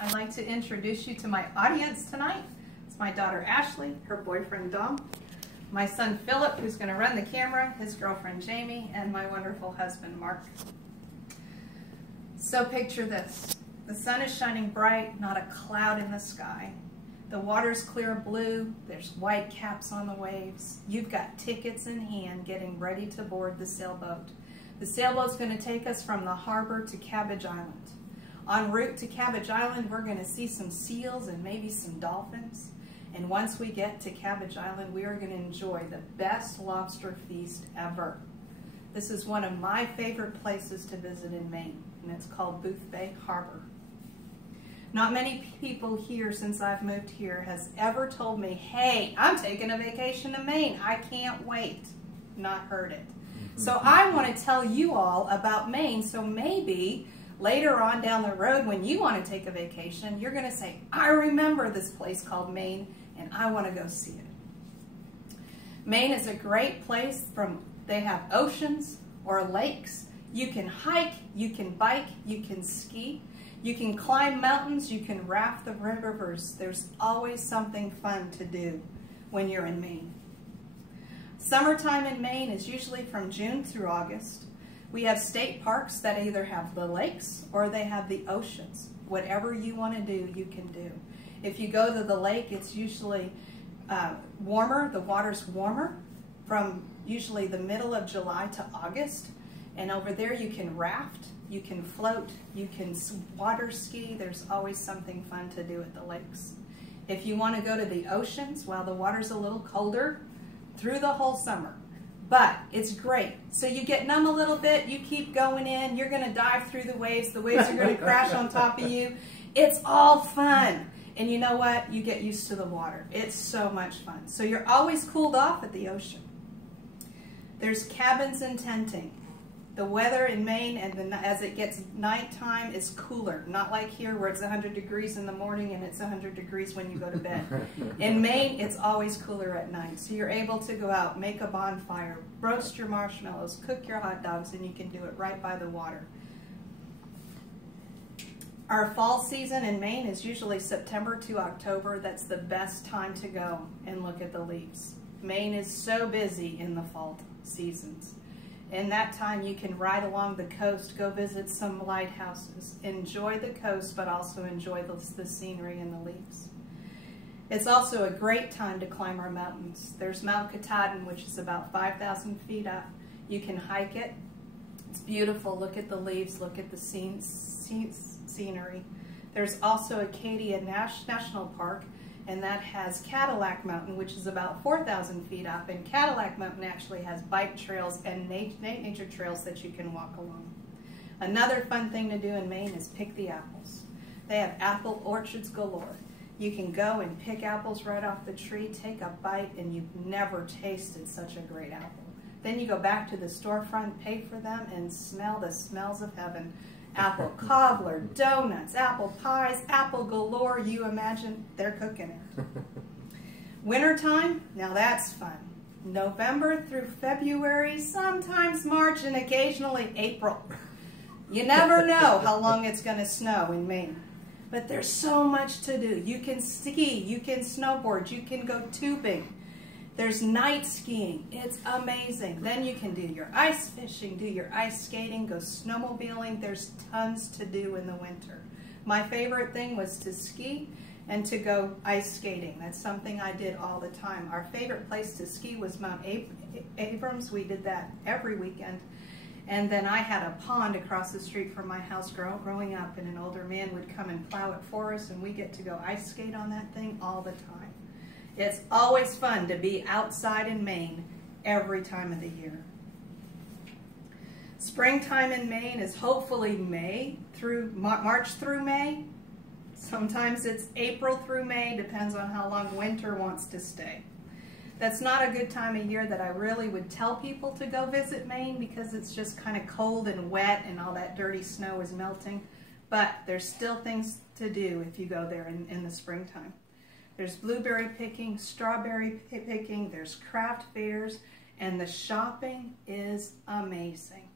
I'd like to introduce you to my audience tonight. It's my daughter Ashley, her boyfriend Dom, my son Philip, who's going to run the camera, his girlfriend Jamie, and my wonderful husband Mark. So picture this. The sun is shining bright, not a cloud in the sky. The water's clear blue, there's white caps on the waves. You've got tickets in hand getting ready to board the sailboat. The sailboat's going to take us from the harbor to Cabbage Island. En route to Cabbage Island, we're going to see some seals and maybe some dolphins. And once we get to Cabbage Island, we are going to enjoy the best lobster feast ever. This is one of my favorite places to visit in Maine, and it's called Booth Bay Harbor. Not many people here since I've moved here has ever told me, hey, I'm taking a vacation to Maine. I can't wait. Not heard it. So I want to tell you all about Maine, so maybe later on down the road when you want to take a vacation, you're going to say, I remember this place called Maine, and I want to go see it. Maine is a great place. They have oceans or lakes. You can hike, you can bike, you can ski. You can climb mountains, you can raft the rivers. There's always something fun to do when you're in Maine. Summertime in Maine is usually from June through August. We have state parks that either have the lakes or they have the oceans. Whatever you want to do, you can do. If you go to the lake, it's usually warmer. The water's warmer from usually the middle of July to August. And over there you can raft. You can float, you can water ski. There's always something fun to do at the lakes. If you want to go to the oceans, well, the water's a little colder through the whole summer, but it's great. So you get numb a little bit, you keep going in, you're going to dive through the waves are going to crash on top of you. It's all fun. And you know what? You get used to the water. It's so much fun. So you're always cooled off at the ocean. There's cabins and tenting. The weather in Maine, and as it gets nighttime, is cooler. Not like here where it's 100 degrees in the morning and it's 100 degrees when you go to bed. In Maine, it's always cooler at night. So you're able to go out, make a bonfire, roast your marshmallows, cook your hot dogs, and you can do it right by the water. Our fall season in Maine is usually September to October. That's the best time to go and look at the leaves. Maine is so busy in the fall seasons. In that time, you can ride along the coast, go visit some lighthouses, enjoy the coast, but also enjoy the scenery and the leaves. It's also a great time to climb our mountains. There's Mount Katahdin, which is about 5,000 feet up. You can hike it. It's beautiful. Look at the leaves. Look at the scenery. There's also Acadia National Park, and that has Cadillac Mountain, which is about 4,000 feet up. And Cadillac Mountain actually has bike trails and nature trails that you can walk along. Another fun thing to do in Maine is pick the apples. They have apple orchards galore. You can go and pick apples right off the tree, take a bite, and you've never tasted such a great apple. Then you go back to the storefront, pay for them, and smell the smells of heaven. Apple cobbler, donuts, apple pies, apple galore. You imagine they're cooking it. Wintertime, now that's fun. November through February, sometimes March, and occasionally April. You never know how long it's going to snow in Maine. But there's so much to do. You can ski, you can snowboard, you can go tubing. There's night skiing. It's amazing. Then you can do your ice fishing, do your ice skating, go snowmobiling. There's tons to do in the winter. My favorite thing was to ski and to go ice skating. That's something I did all the time. Our favorite place to ski was Mount Abrams. We did that every weekend. And then I had a pond across the street from my house growing up, and an older man would come and plow it for us, and we get to go ice skate on that thing all the time. It's always fun to be outside in Maine every time of the year. Springtime in Maine is hopefully March through May. Sometimes it's April through May, depends on how long winter wants to stay. That's not a good time of year that I really would tell people to go visit Maine because it's just kind of cold and wet and all that dirty snow is melting. But there's still things to do if you go there in the springtime. There's blueberry picking, strawberry picking, there's craft fairs, and the shopping is amazing.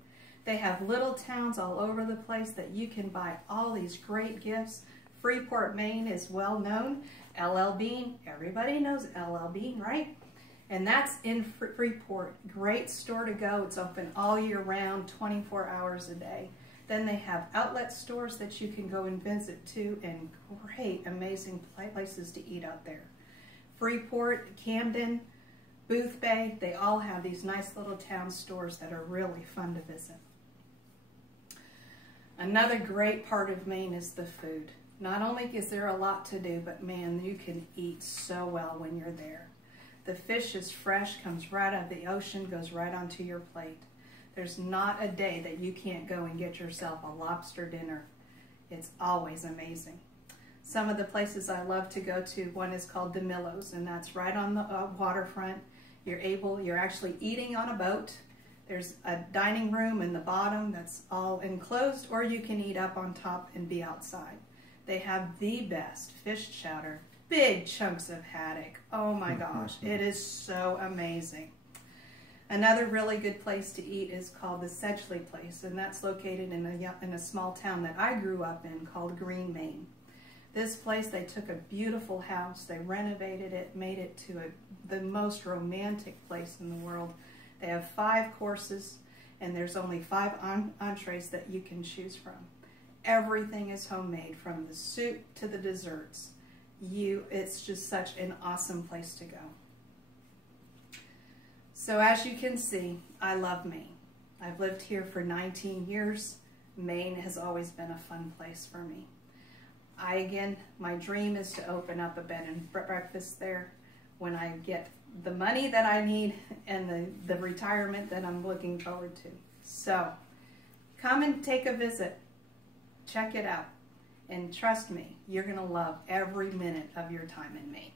They have little towns all over the place that you can buy all these great gifts Freeport, Maine is well known. LL Bean, everybody knows LL Bean, right? And that's in Freeport. Great store to go. It's open all year round, 24 hours a day. Then they have outlet stores that you can go and visit too, and great, amazing places to eat out there. Freeport, Camden, Booth Bay, they all have these nice little town stores that are really fun to visit. Another great part of Maine is the food. Not only is there a lot to do, but man, you can eat so well when you're there. The fish is fresh, comes right out of the ocean, goes right onto your plate. There's not a day that you can't go and get yourself a lobster dinner. It's always amazing. Some of the places I love to go to, one is called DeMillo's, and that's right on the waterfront. You're actually eating on a boat. There's a dining room in the bottom that's all enclosed, or you can eat up on top and be outside. They have the best fish chowder, big chunks of haddock. Oh my gosh, it is so amazing. Another really good place to eat is called the Sedgley Place, and that's located in a small town that I grew up in called Green, Maine. This place, they took a beautiful house, they renovated it, made it to the most romantic place in the world. They have 5 courses, and there's only 5 entrees that you can choose from. Everything is homemade, from the soup to the desserts. It's just such an awesome place to go. So as you can see, I love Maine. I've lived here for 19 years. Maine has always been a fun place for me. My dream is to open up a bed and breakfast there when I get the money that I need and the retirement that I'm looking forward to. So come and take a visit. Check it out. And trust me, you're going to love every minute of your time in Maine.